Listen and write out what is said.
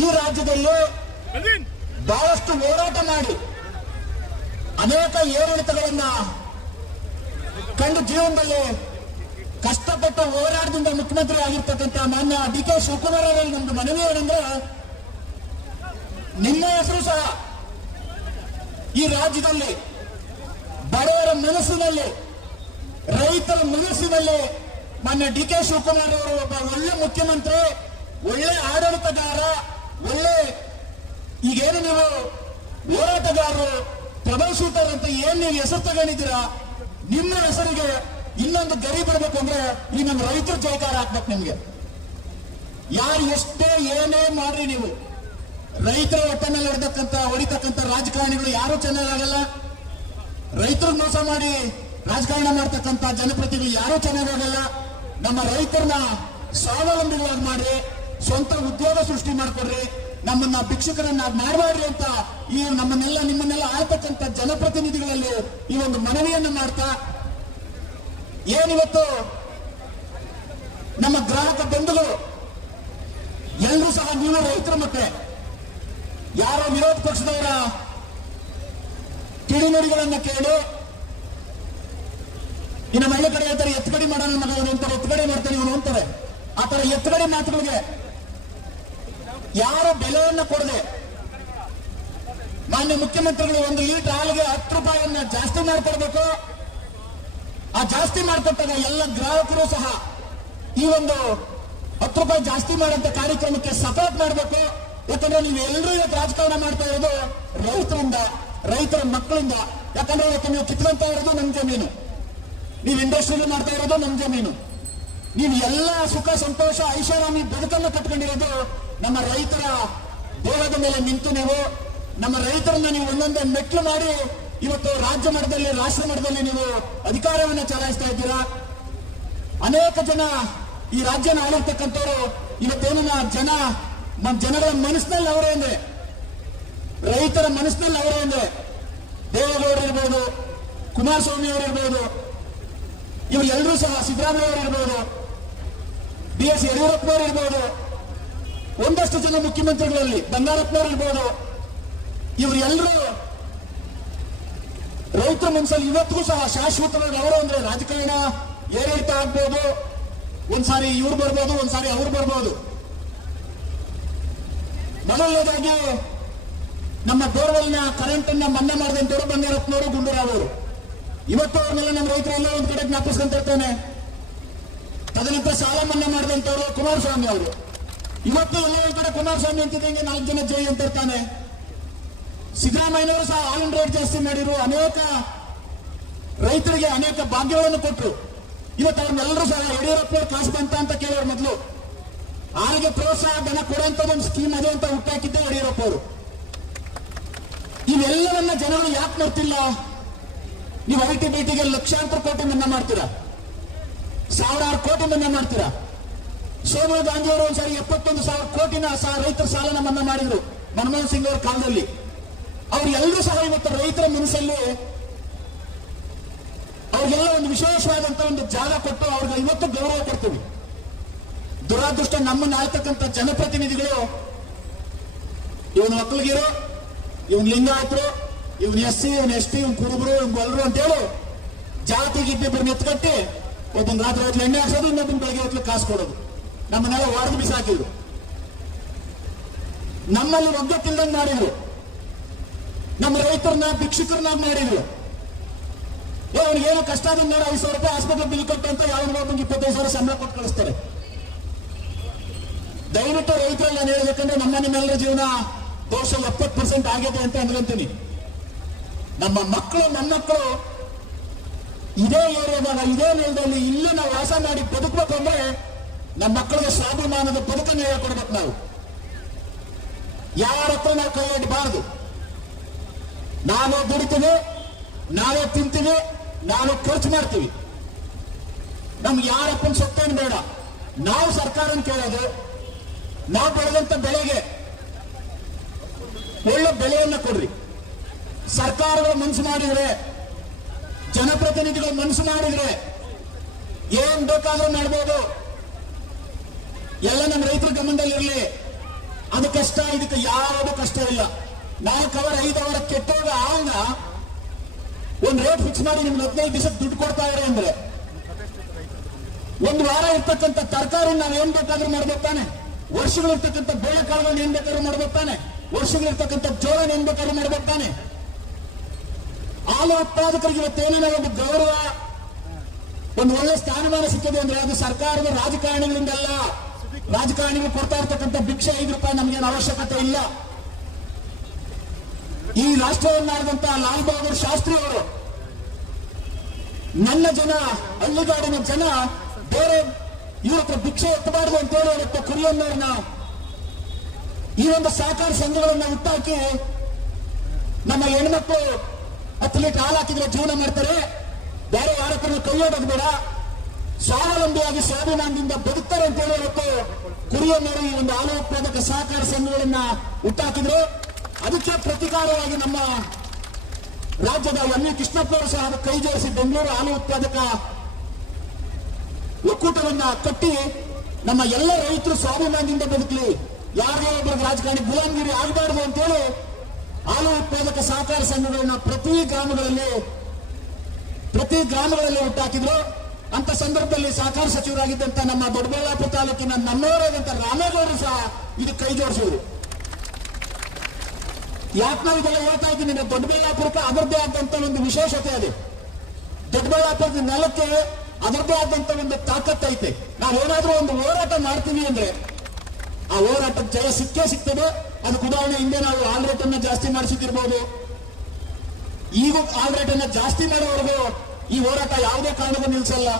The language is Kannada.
ಈ ರಾಜ್ಯದಲ್ಲಿ ಬಹಳಷ್ಟು ಹೋರಾಟ ಮಾಡಿ ಅನೇಕ ಏರಿಳಿತಗಳನ್ನ ಕಂಡು ಜೀವನದಲ್ಲಿ ಕಷ್ಟಪಟ್ಟು ಹೋರಾಟದಿಂದ ಮುಖ್ಯಮಂತ್ರಿ ಆಗಿರ್ತಕ್ಕಂಥ ಮಾನ್ಯ ಡಿ ಕೆ ಶಿವಕುಮಾರ್ ಅವರಲ್ಲಿ ನಮ್ದು ಮನವಿ ಏನಂದ್ರೆ, ನಿಮ್ಮ ಹೆಸರು ಸಹ ಈ ರಾಜ್ಯದಲ್ಲಿ ಬಡವರ ಮನಸ್ಸಿನಲ್ಲಿ, ರೈತರ ಮನಸ್ಸಿನಲ್ಲಿ ಮಾನ್ಯ ಡಿ ಕೆ ಶಿವಕುಮಾರ್ ಅವರು ಒಬ್ಬ ಒಳ್ಳೆ ಮುಖ್ಯಮಂತ್ರಿ, ಒಳ್ಳೆ ಆಡಳಿತಗಾರ, ಒಳ್ಳೆ ಈಗೇನು ನೀವು ಹೋರಾಟಗಾರರು, ಪ್ರಭಾವಶೀತರು ಅಂತ ಏನ್ ನೀವು ಹೆಸರು ತಗೊಂಡಿದ್ದೀರಾ, ನಿಮ್ಮ ಹೆಸರಿಗೆ ಇನ್ನೊಂದು ಗರಿ ಬಿಡಬೇಕು ಅಂದ್ರೆ ಈ ನಮ್ಮ ರೈತರ ಜಯಕಾರ ಹಾಕ್ಬೇಕು. ನಿಮ್ಗೆ ಯಾರು ಎಷ್ಟೇ ಏನೇ ಮಾಡ್ರಿ, ನೀವು ರೈತರ ಹೊಟ್ಟೆನಲ್ಲಿ ಹೊಡಿತಕ್ಕಂಥ ರಾಜಕಾರಣಿಗಳು ಯಾರು ಚೆನ್ನಾಗಲ್ಲ. ರೈತರಿಗೆ ಮೋಸ ಮಾಡಿ ರಾಜಕಾರಣ ಮಾಡ್ತಕ್ಕಂಥ ಜನಪ್ರತಿನಿಧಿಗಳು ಯಾರು ಚೆನ್ನಾಗಲ್ಲ. ನಮ್ಮ ರೈತರನ್ನ ಸ್ವಾವಲಂಬಿಗಳಾಗಿ ಮಾಡ್ರಿ, ಸ್ವಂತ ಉದ್ಯೋಗ ಸೃಷ್ಟಿ ಮಾಡ್ಕೊಡ್ರಿ, ನಮ್ಮನ್ನ ಭಿಕ್ಷುಕರನ್ನ ಮಾಡಬೇಡ್ರಿ ಅಂತ ಈ ನಿಮ್ಮನ್ನೆಲ್ಲ ಆಳ್ತಕ್ಕಂಥ ಜನಪ್ರತಿನಿಧಿಗಳಲ್ಲಿ ಈ ಒಂದು ಮನವಿಯನ್ನು ಮಾಡ್ತಾ, ಏನಿವತ್ತು ನಮ್ಮ ಗ್ರಾಹಕ ಬಂಧುಗಳು ಎಲ್ಲರೂ ಸಹ ನೀವು ರೈತರ ಮಕ್ಕಳೇ, ಯಾರೋ ವಿರೋಧ ಪಕ್ಷದವರ ಕಿಡಿನುಡಿಗಳನ್ನ ಕೇಳಿ ಇನ್ನು ಮಳೆ ಕಡೆ ಹೇಳ್ತಾರೆ ಎತ್ತುಗಡೆ ಮಾಡೋಣ ಮಗ ಇವನು ಅಂತಾರೆ, ಎತ್ತುಗಡೆ ಮಾಡ್ತಾನೆ ಇವನು ಅಂತಾರೆ. ಆ ತರ ಎತ್ತುಗಡೆ ಮಾತುಗಳಿಗೆ ಯಾರು ಬೆಲೆಯನ್ನ ಕೊಡದೆ ಮಾನ್ಯ ಮುಖ್ಯಮಂತ್ರಿಗಳು 1 ಲೀಟರ್ ಹಾಲಿಗೆ 10 ರೂಪಾಯಿಯನ್ನ ಜಾಸ್ತಿ ಮಾಡಿಕೊಡ್ಬೇಕು. ಆ ಜಾಸ್ತಿ ಮಾಡಿಕೊಟ್ಟಾಗ ಎಲ್ಲ ಗ್ರಾಹಕರು ಸಹ ಈ ಒಂದು 10 ರೂಪಾಯಿ ಜಾಸ್ತಿ ಮಾಡುವಂತ ಕಾರ್ಯಕ್ರಮಕ್ಕೆ ಸಪೋರ್ಟ್ ಮಾಡಬೇಕು. ಯಾಕಂದ್ರೆ ನೀವು ಎಲ್ಲರೂ ಇವತ್ತು ರಾಜಕಾರಣ ಮಾಡ್ತಾ ಇರೋದು ರೈತರಿಂದ, ರೈತರ ಮಕ್ಕಳಿಂದ. ಯಾಕಂದ್ರೆ ಇವತ್ತು ನೀವು ಕಿತ್ಕೊಂತ ಇರೋದು ನಮ್ಮ ಜಮೀನು, ನೀವು ಇಂಡಸ್ಟ್ರಿಯಲ್ಲಿ ಮಾಡ್ತಾ ಇರೋದು ನಮ್ಮ ಜಮೀನು, ನೀವು ಎಲ್ಲ ಸುಖ ಸಂತೋಷ ಐಷಾರಾಮಿ ಬದುಕನ್ನು ಕಟ್ಕೊಂಡಿರೋದು ನಮ್ಮ ರೈತರ ದೇಹದ ಮೇಲೆ ನಿಂತು ನೀವು ನಮ್ಮ ರೈತರನ್ನ ನೀವು ಒಂದೊಂದೇ ಮೆಟ್ಲು ಮಾಡಿ ಇವತ್ತು ರಾಜ್ಯ ಮಟ್ಟದಲ್ಲಿ, ರಾಷ್ಟ್ರ ಮಟ್ಟದಲ್ಲಿ ನೀವು ಅಧಿಕಾರವನ್ನು ಚಲಾಯಿಸ್ತಾ ಇದ್ದೀರಾ. ಅನೇಕ ಜನ ಈ ರಾಜ್ಯನ ಆಳಿರ್ತಕ್ಕಂಥವ್ರು ಇವತ್ತೇನು ಜನಗಳ ಮನಸ್ಸಿನಲ್ಲಿ ಅವರೇ ಅಂದ್ರೆ, ರೈತರ ಮನಸ್ಸಿನಲ್ಲಿ ಅವರೇ ಅಂದ್ರೆ, ದೇವೇಗೌಡರು ಇರ್ಬೋದು, ಕುಮಾರಸ್ವಾಮಿ ಅವರು ಇರ್ಬೋದು, ಇವರು ಎಲ್ಲರೂ ಸಹ ಸಿದ್ದರಾಮಯ್ಯ ಅವರು ಇರ್ಬೋದು, BS ಯಡಿಯೂರಪ್ಪನವರು ಇರ್ಬೋದು, ಒಂದಷ್ಟು ಜನ ಮುಖ್ಯಮಂತ್ರಿಗಳಲ್ಲಿ ಬಂಗಾರಪ್ಪನವರು ಇರ್ಬೋದು, ಇವರು ಎಲ್ಲರೂ ರೈತರ ಮನಸ್ಸಲ್ಲಿ ಇವತ್ತಿಗೂ ಸಹ ಶಾಶ್ವತವಾಗಿ ಅವರು ಅಂದ್ರೆ ರಾಜಕಾರಣ ಏರಿಳಿತ ಆಗ್ಬೋದು, ಒಂದ್ಸಾರಿ ಇವ್ರು ಬರ್ಬೋದು, ಒಂದ್ಸಾರಿ ಅವ್ರು ಬರ್ಬೋದು. ಮೊದಲನೇದಾಗಿ ನಮ್ಮ ಬೋರ್ವೆಲ್ನ ಕರೆಂಟ್ ಅನ್ನ ಮನ್ನಾ ಮಾಡಿದಂತವರು ಬಂಗಾರಪ್ಪನವರು, ಗುಂಡೂರಾವ್ ಅವರು. ಇವತ್ತು ಅವ್ರನ್ನೆಲ್ಲ ನಮ್ಮ ರೈತರೆಲ್ಲ ಒಂದ್ ಕಡೆ ಜ್ಞಾಪಿಸ್ಕೊಂತಿರ್ತಾನೆ. ತದನಂತರ ಸಾಲ ಮನ್ನಾ ಮಾಡಿದಂತವರು ಕುಮಾರಸ್ವಾಮಿ ಅವರು. ಇವತ್ತು ಎಲ್ಲ ಒಂದ್ ಕಡೆ ಕುಮಾರಸ್ವಾಮಿ ಅಂತಿದ್ದಂಗೆ 4 ಜನ ಜೈ ಅಂತ ಇರ್ತಾನೆ. ಸಿದ್ದರಾಮಯ್ಯನವರು ಸಹ ಆಲ್ ರೇಟ್ ಜಾಸ್ತಿ ಮಾಡಿದ್ರು, ಅನೇಕ ರೈತರಿಗೆ ಅನೇಕ ಭಾಗ್ಯಗಳನ್ನು ಕೊಟ್ಟರು. ಇವತ್ತು ಅವ್ರನ್ನೆಲ್ಲರೂ ಸಹ ಯಡಿಯೂರಪ್ಪನವರು ಕಾಸು ಬಂತ ಅಂತ ಕೇಳೋರು ಮೊದಲು. ಆರಿಗೆ ಪ್ರೋತ್ಸಾಹ ಧನ ಕೊಡುವಂತದ್ದು ಒಂದು ಸ್ಕೀಮ್ ಅದೇ ಅಂತ ಹುಟ್ಟಾಕಿದ್ದೆ ಯಡಿಯೂರಪ್ಪ ಅವರು. ಇವೆಲ್ಲವನ್ನ ಜನಗಳು ಯಾಕೆ ನೋಡ್ತಿಲ್ಲ? ನೀವು ITBTಗೆ ಲಕ್ಷಾಂತರ ಕೋಟಿ ಮನ್ನಾ ಮಾಡ್ತೀರಾ, 1000 ಕೋಟಿ ಮನ್ನಾ ಮಾಡ್ತೀರಾ. ಸೋನಿಯಾ ಗಾಂಧಿ ಅವರು ಒಂದ್ಸರಿ 71,000 ಕೋಟಿನ ರೈತರ ಸಾಲನ ಮನ್ನಾ ಮಾಡಿದ್ರು ಮನಮೋಹನ್ ಸಿಂಗ್ ಅವರ ಕಾಲದಲ್ಲಿ. ಅವ್ರು ಎಲ್ಲರೂ ಸಹ ಇವತ್ತು ರೈತರ ಮನಸ್ಸಲ್ಲಿ ಅವ್ರಿಗೆಲ್ಲ ಒಂದು ವಿಶೇಷವಾದಂತ ಒಂದು ಜಾಗ ಕೊಟ್ಟು ಅವ್ರಿಗೆ ಇವತ್ತು ಗೌರವ ಕೊಡ್ತೀವಿ. ದುರಾದೃಷ್ಟ ನಮ್ಮನ್ನ ಆಳ್ತಕ್ಕಂಥ ಜನಪ್ರತಿನಿಧಿಗಳು ಇವನು ಒಕ್ಕಲಿಗರು, ಇವನ್ ಲಿಂಗಾಯತರು, ಇವನ್ SC, ಇವನ್ ST, ಇವನ್ ಕುರುಬರು, ಇವನ್ ಗೊಲ್ಲರು ಅಂತ ಹೇಳಿ ಜಾತಿಗೆ ಇಬ್ಬರು ಎತ್ಕಟ್ಟಿ ಒಬ್ಬನ್ ರಾತ್ರಿ ಹೊತ್ತು ಎಣ್ಣೆ ಹಾಕ್ಸೋದು, ಇನ್ನೊಬ್ಬನ ಬೆಳಗ್ಗೆ ಹೊತ್ತು ಕಾಸು ಕೊಡೋದು. ನಮ್ಮನ್ನೆಲ್ಲ ಹೊಡೆದು ಬಿಸಾಕಿದ್ರು, ನಮ್ಮಲ್ಲಿ ಒಗ್ಗಟ್ಟಿಲ್ದಂಗೆ ಮಾಡಿದ್ರು, ನಮ್ಮ ರೈತರನ್ನ ಭಿಕ್ಷುಕರನ್ನಾಗಿ ಮಾಡಿದ್ರು. ಅವನಿಗೇನೋ ಕಷ್ಟ ಆದ್ರೆ 5,000 ರೂಪಾಯಿ ಆಸ್ಪತ್ರೆ ಬಿಲ್ ಕೊಟ್ಟಂತ ಯಾವನಿಗೊಬ್ಬಂಗೆ 25,000 ಸಂಬಳ ಕೊಟ್ಟು ಕಳಿಸ್ತಾರೆ. ದಯವಿಟ್ಟು ರೈತರಲ್ಲಿ ನಾನು ಹೇಳ್ಬೇಕಂದ್ರೆ ನಿಮ್ಮೆಲ್ಲರ ಜೀವನ ದೋಷ 70% ಆಗಿದೆ ಅಂತ ಅಂದ್ರಂತೀನಿ. ನಮ್ಮ ಮಕ್ಕಳು, ನನ್ನ ಮಕ್ಕಳು ಇದೇ ಏರಿಯಾದಾಗ, ಇದೇ ನೆಲದಲ್ಲಿ ಇಲ್ಲಿ ನಾವು ವಾಸ ಮಾಡಿ ಬದುಕಬೇಕು ಅಂದ್ರೆ ನಮ್ಮ ಮಕ್ಕಳಿಗೆ ಸ್ವಾಭಿಮಾನದ ಬದುಕನ್ನು ಹೇಳ್ಕೊಡ್ಬೇಕು. ನಾವು ಯಾರ ಹತ್ರ ನಾವು ಕೈ ಇಡಬಾರದು. ನಾವೇ ದುಡಿತೀವಿ, ನಾವೇ ತಿಂತೀವಿ, ನಾವೇ ಖರ್ಚು ಮಾಡ್ತೀವಿ. ನಮ್ಗೆ ಯಾರಪ್ಪನ ಸೊತ್ತೇನು ಬೇಡ. ನಾವು ಸರ್ಕಾರನ ಕೇಳೋದು, ನಾವು ಬೆಳೆದಂತ ಬೆಳೆಗೆ ಒಳ್ಳೆ ಬೆಲೆಯನ್ನ ಕೊಡ್ರಿ. ಸರ್ಕಾರಗಳು ಮನಸ್ಸು ಮಾಡಿದ್ರೆ, ಜನಪ್ರತಿನಿಧಿಗಳು ಮನಸ್ಸು ಮಾಡಿದ್ರೆ ಏನ್ ಬೇಕಾದ್ರೂ ಮಾಡ್ಬೋದು. ಎಲ್ಲ ನಮ್ಮ ರೈತರ ಗಮನದಲ್ಲಿರಲಿ. ಅದು ಕಷ್ಟ, ಇದಕ್ಕೆ ಯಾವುದು ಕಷ್ಟ ಇಲ್ಲ. 4 ಅವರ್ 5 ಅವರ್ ಕೆಟ್ಟೋಗ ಆಗ ಒಂದ್ ರೇಟ್ ಫಿಕ್ಸ್ ಮಾಡಿ ನಿಮ್ಗೆ 15 ದಿವಸಕ್ಕೆ ದುಡ್ಡು ಕೊಡ್ತಾ ಇದ್ದಾರೆ ಅಂದ್ರೆ, ಒಂದು ವಾರ ಇರ್ತಕ್ಕಂಥ ತರಕಾರಿ ನಾವು ಏನ್ ಬೇಕಾದ್ರೂ ಮಾಡ್ಬೇಕು ತಾನೆ, ವರ್ಷಗಳಿರ್ತಕ್ಕಂಥ ಬೇಳೆಕಾಳುಗಳನ್ನ ಏನ್ ಬೇಕಾದ್ರೂ ಮಾಡ್ಬೇಕು ತಾನೆ, ವರ್ಷಗಳಿರ್ತಕ್ಕಂಥ ಜೋಳ ಏನ್ ಬೇಕಾದ್ರೂ ಮಾಡ್ಬೇಕು ತಾನೆ. ಹಾಲು ಉತ್ಪಾದಕರಿಗೆ ಇವತ್ತೇನೇನೋ ಒಂದು ಗೌರವ, ಒಂದು ಒಳ್ಳೆ ಸ್ಥಾನಮಾನ ಸಿಕ್ಕಿದೆ ಅಂದ್ರೆ ಅದು ಸರ್ಕಾರದ ರಾಜಕಾರಣಿಗಳಿಂದಲ್ಲ. ರಾಜಕಾರಣಿಗಳು ಕೊಡ್ತಾ ಇರ್ತಕ್ಕಂಥ ಭಿಕ್ಷೆ 5 ರೂಪಾಯಿ ನಮ್ಗೇನು ಅವಶ್ಯಕತೆ ಇಲ್ಲ. ಈ ರಾಷ್ಟ್ರವನ್ನಾಡಿದಂತಹ ಲಾಲ್ ಬಹದ್ದೂರ್ ಶಾಸ್ತ್ರಿ ಅವರು, ನನ್ನ ಜನ, ಹಳ್ಳಿಗಾಡಿನ ಜನ ಬೇರೆ ಇವ್ರ ಹತ್ರ ಭಿಕ್ಷೆ ಎತ್ತಬಾರ್ದು ಅಂತೇಳಿ ಅವತ್ತು ಕುರಿಯನ್ನವ್ರನ್ನ ಈ ಒಂದು ಸಹಕಾರ ಸಂಘಗಳನ್ನ ಹುಟ್ಟಾಕಿ ನಮ್ಮ ಹೆಣ್ಮಕ್ಳು 10 ಲೀಟರ್ ಹಾಲು ಹಾಕಿದ್ರೆ ಜೀವನ ಮಾಡ್ತಾರೆ, ಬೇರೆ ಯಾರ ಹತ್ರ ಕೈಯೋಡೋದು ಬೇಡ, ಸ್ವಾವಲಂಬಿಯಾಗಿ ಸ್ವಾಭಿಮಾನದಿಂದ ಬದುಕ್ತಾರೆ ಅಂತೇಳಿ ಅವತ್ತು ಕುರಿಯನ್ನವರು ಈ ಒಂದು ಹಾಲು ಉತ್ಪಾದಕ ಸಹಕಾರ ಸಂಘಗಳನ್ನ ಹುಟ್ಟಾಕಿದ್ರು. ಅದಕ್ಕೆ ಪ್ರತಿಕಾರವಾಗಿ ನಮ್ಮ ರಾಜ್ಯದ ಎಂ.ವಿ. ಕೃಷ್ಣಪ್ಪ ಅವರು ಸಹ ಕೈ ಜೋಡಿಸಿ ಬೆಂಗಳೂರು ಹಾಲು ಉತ್ಪಾದಕ ಒಕ್ಕೂಟವನ್ನ ಕಟ್ಟಿ ನಮ್ಮ ಎಲ್ಲ ರೈತರು ಸ್ವಾಭಿಮಾನದಿಂದ ಬದುಕಲಿ, ಯಾರಿಗೋ ಒಬ್ಬರಿಗೆ ರಾಜಕಾರಣಿ ಗುಲಾಮಗಿರಿ ಆಗಬಾರ್ದು ಅಂತೇಳಿ ಹಾಲು ಉತ್ಪಾದಕ ಸಹಕಾರ ಸಂಘಗಳನ್ನ ಪ್ರತಿ ಗ್ರಾಮಗಳಲ್ಲಿ ಹುಟ್ಟಾಕಿದ್ರು. ಅಂತ ಸಂದರ್ಭದಲ್ಲಿ ಸಹಕಾರ ಸಚಿವರಾಗಿದ್ದಂತ ನಮ್ಮ ದೊಡ್ಡಬಳ್ಳಾಪುರ ತಾಲೂಕಿನ ನಮ್ಮವರಾದಂತ ರಾಮೇಗೌಡರು ಸಹ ಇದಕ್ಕೆ ಕೈ ಜೋಡಿಸಿದ್ರು. ಯಾಕೆ ನಾವು ಇದೆಲ್ಲ ಹೇಳ್ತಾ ಇದ್ದೀನಿ ಅಂದ್ರೆ, ದೊಡ್ಡಬಳ್ಳಾಪುರಕ್ಕೆ ಅದರದ್ದೇ ಆದಂತ ಒಂದು ವಿಶೇಷತೆ ಇದೆ. ದೊಡ್ಡಬಳ್ಳಾಪುರದ ನೆಲಕ್ಕೆ ಅದರದ್ದೇ ಆದಂತ ಒಂದು ತಾಕತ್ತೈತೆ. ನಾವೇನಾದ್ರೂ ಒಂದು ಹೋರಾಟ ಮಾಡ್ತೀವಿ ಅಂದ್ರೆ ಆ ಹೋರಾಟಕ್ಕೆ ಜಯ ಸಿಕ್ಕೇ ಸಿಗ್ತದೆ. ಅದಕ್ಕೆ ಉದಾಹರಣೆ, ಹಿಂದೆ ನಾವು ಆಲ್ ರೇಟ್ ಅನ್ನ ಜಾಸ್ತಿ ಮಾಡಿಸಿದಿರ್ಬೋದು, ಈಗ ಆಲ್ ರೇಟ್ ಅನ್ನ ಜಾಸ್ತಿ ಮಾಡೋವರೆಗೂ ಈ ಹೋರಾಟ ಯಾವುದೇ ಕಾರಣಕ್ಕೂ ನಿಲ್ಸಲ್ಲ.